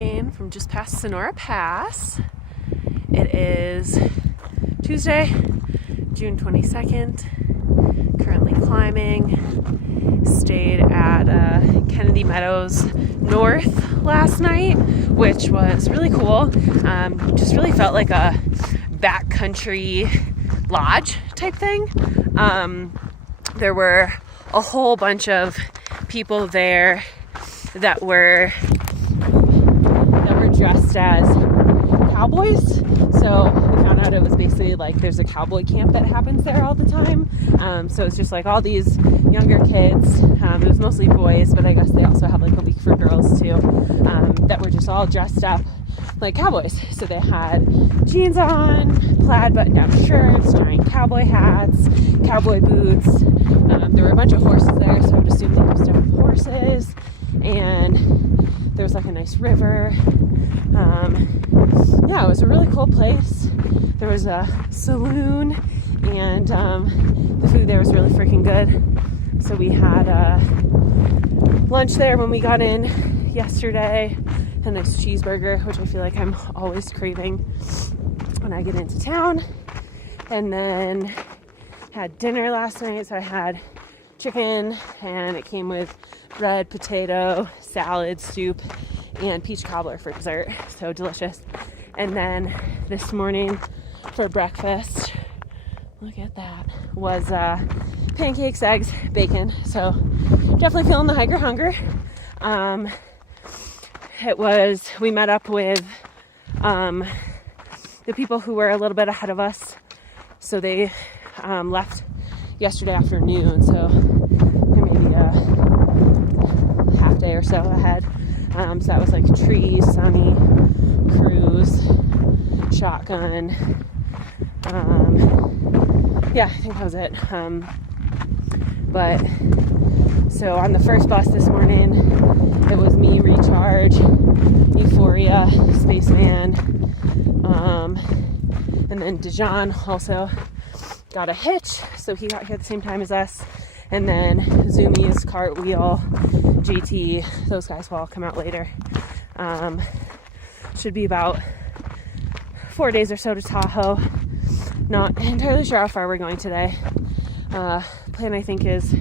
From just past Sonora Pass. It is Tuesday, June 22nd. Currently climbing. Stayed at Kennedy Meadows North last night, which was really cool. Just really felt like a backcountry lodge type thing. There were a whole bunch of people there that were dressed as cowboys. So we found out it was basically like there's a cowboy camp that happens there all the time. So it's just like all these younger kids. It was mostly boys, but I guess they also have like a week for girls too, that were just all dressed up like cowboys. So they had jeans on, plaid button-down shirts, giant cowboy hats, cowboy boots. There were a bunch of horses there, so I would assume they must have horses. And there was like a nice river. Yeah, it was a really cool place. There was a saloon, and the food there was really freaking good. So we had lunch there when we got in yesterday. A nice cheeseburger, which I feel like I'm always craving when I get into town. And then had dinner last night, so I had chicken, and it came with bread, potato, salad, soup, and peach cobbler for dessert. So delicious. And then this morning for breakfast, look at that, was pancakes, eggs, bacon. So definitely feeling the hiker hunger. We met up with the people who were a little bit ahead of us. So they left yesterday afternoon. So they're maybe a half day or so ahead. So that was like trees, sunny, cruise, shotgun. Yeah, I think that was it. But so on the first bus this morning, it was me, Recharge, Euphoria, Spaceman, and then Dijon also got a hitch, so he got here at the same time as us. And then Zoomies, Cartwheel, JT, those guys will all come out later. Should be about 4 days or so to Tahoe. Not entirely sure how far we're going today. Plan I think is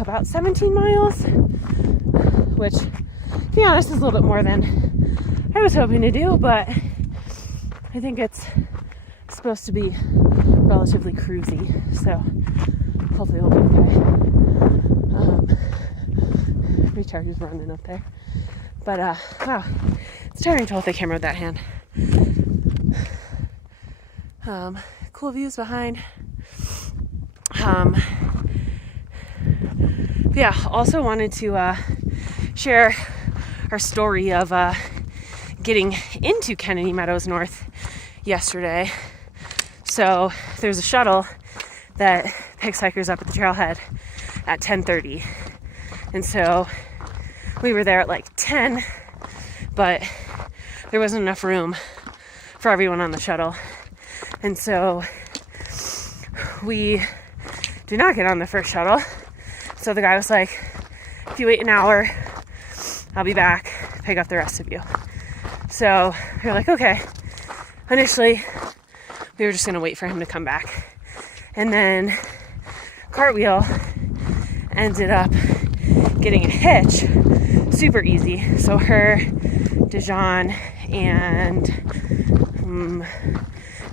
about 17 miles, which, to be honest, is a little bit more than I was hoping to do, but I think it's supposed to be relatively cruisy, so hopefully we'll be okay. Recharge is running up there. But, wow, it's tiring to hold the camera with that hand. Cool views behind. Yeah, also wanted to share our story of getting into Kennedy Meadows North yesterday. So there's a shuttle that picks hikers up at the trailhead at 10:30. And so we were there at like 10, but there wasn't enough room for everyone on the shuttle. And so we did not get on the first shuttle. So the guy was like, if you wait an hour, I'll be back, pick up the rest of you. So we were like, okay. Initially, we were just going to wait for him to come back. And then Cartwheel ended up getting a hitch super easy. So her, Dijon, and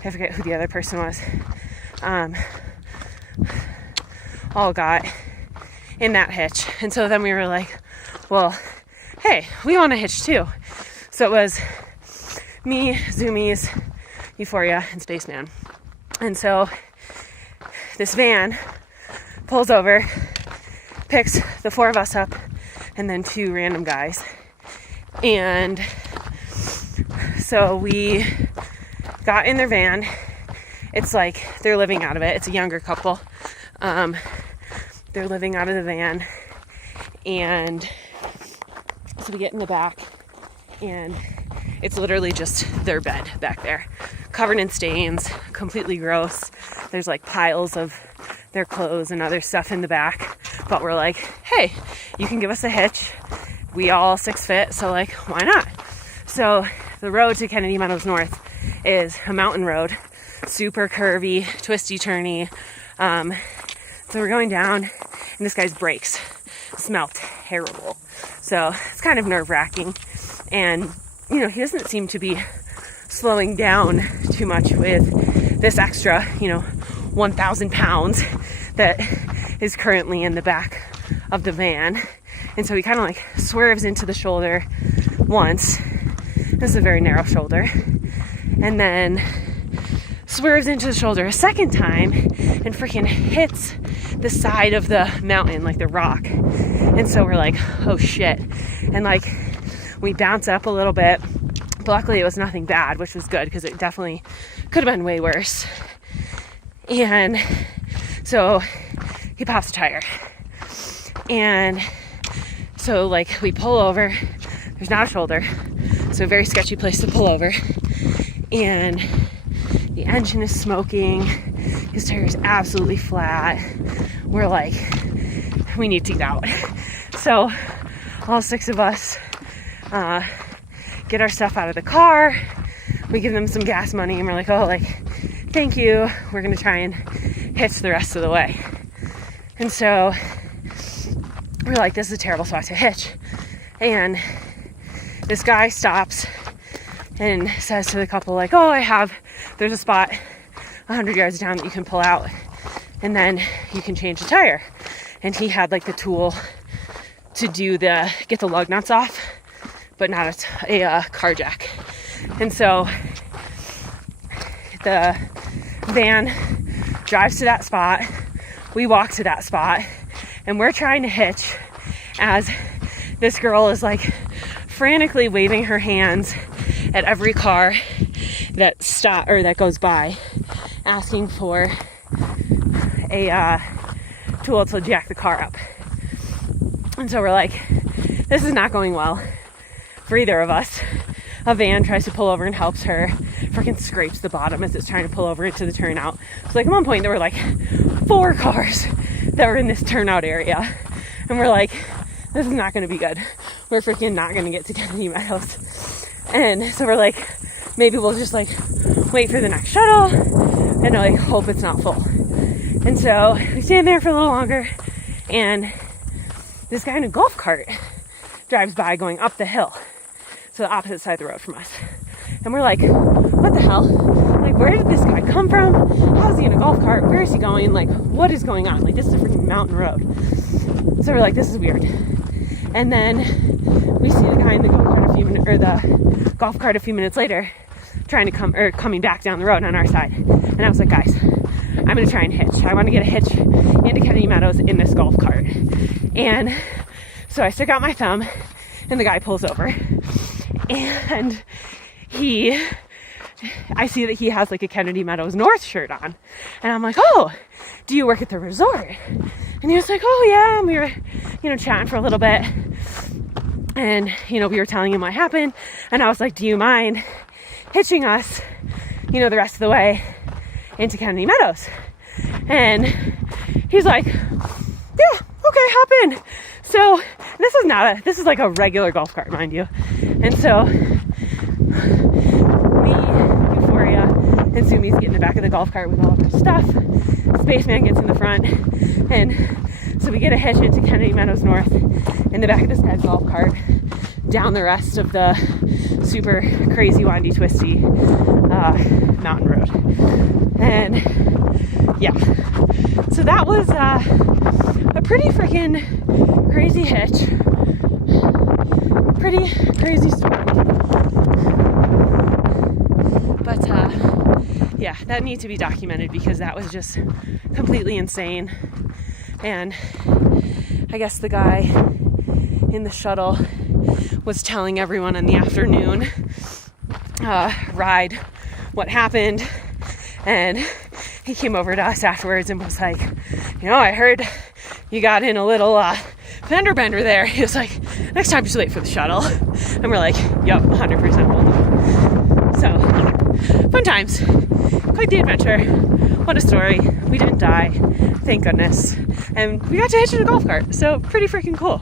I forget who the other person was, all got in that hitch. And so then we were like, well, hey, we want a hitch too. So it was me, Zoomies, Euphoria, and Spaceman. And so this van pulls over, picks the four of us up, and then two random guys. And so we got in their van. It's like they're living out of it. It's a younger couple. They're living out of the van. And so we get in the back, and it's literally just their bed back there, covered in stains, completely gross. There's like piles of their clothes and other stuff in the back. But we're like, hey, you can give us a hitch. We all 6 foot, so like, why not? So the road to Kennedy Meadows North is a mountain road, super curvy, twisty, turny. So we're going down, and this guy's brakes smell terrible. So it's kind of nerve-wracking. And, you know, he doesn't seem to be slowing down too much with this extra, 1,000 pounds that is currently in the back of the van. And so he kind of like swerves into the shoulder once. This is a very narrow shoulder. And then swerves into the shoulder a second time and freaking hits the side of the mountain, like the rock. And so we're like, oh shit. And like we bounce up a little bit. But luckily it was nothing bad, which was good because it definitely could have been way worse. And so he pops a tire. And so like we pull over. There's not a shoulder. So a very sketchy place to pull over. And the engine is smoking. His tire is absolutely flat. We're like, we need to get out. So all 6 of us get our stuff out of the car. We give them some gas money and we're like, oh, like, thank you. We're gonna try and hitch the rest of the way. And so we're like, this is a terrible spot to hitch. And this guy stops and says to the couple, like, oh, there's a spot 100 yards down that you can pull out and then you can change the tire. And he had like the tool to get the lug nuts off, but not a car jack. And so the van drives to that spot. We walk to that spot and we're trying to hitch as this girl is like frantically waving her hands at every car that goes by, asking for a tool to jack the car up. And so we're like, this is not going well for either of us. A van tries to pull over and helps her, freaking scrapes the bottom as it's trying to pull over into the turnout. So like at one point there were like 4 cars that were in this turnout area. And we're like, this is not going to be good. We're freaking not going to get to Kennedy Meadows. And so we're like, maybe we'll just like wait for the next shuttle and like hope it's not full. And so we stand there for a little longer and this guy in a golf cart drives by going up the hill. So the opposite side of the road from us. And we're like, what the hell? Like, where did this guy come from? How is he in a golf cart? Where is he going? Like, what is going on? Like, this is a freaking mountain road. So we're like, this is weird. And then we see the guy in the golf cart a few minutes later coming back down the road on our side. And I was like, guys, I'm going to try and hitch. I want to get a hitch into Kennedy Meadows in this golf cart. And so I stick out my thumb and the guy pulls over. And I see that he has like a Kennedy Meadows North shirt on. And I'm like, oh, do you work at the resort? And he was like, oh yeah. And we were, chatting for a little bit. And, we were telling him what happened. And I was like, do you mind hitching us, the rest of the way into Kennedy Meadows? And he's like, yeah, okay, hop in. So this is like a regular golf cart, mind you. And so me, Euphoria, and Sumi's get in the back of the golf cart with all of our stuff. Spaceman gets in the front. And so we get a hitch into Kennedy Meadows North in the back of this guy's golf cart down the rest of the super crazy, windy, twisty mountain road. And yeah, so that was a pretty freaking crazy hitch. Pretty crazy story. But yeah, that needs to be documented because that was just completely insane. And I guess the guy in the shuttle was telling everyone in the afternoon ride what happened. And he came over to us afterwards and was like, I heard you got in a little fender bender there. He was like, next time just wait for the shuttle. And we're like, yep, 100% will do. So, fun times. Quite the adventure. What a story. We didn't die, thank goodness. And we got to hitch in a golf cart. So, pretty freaking cool.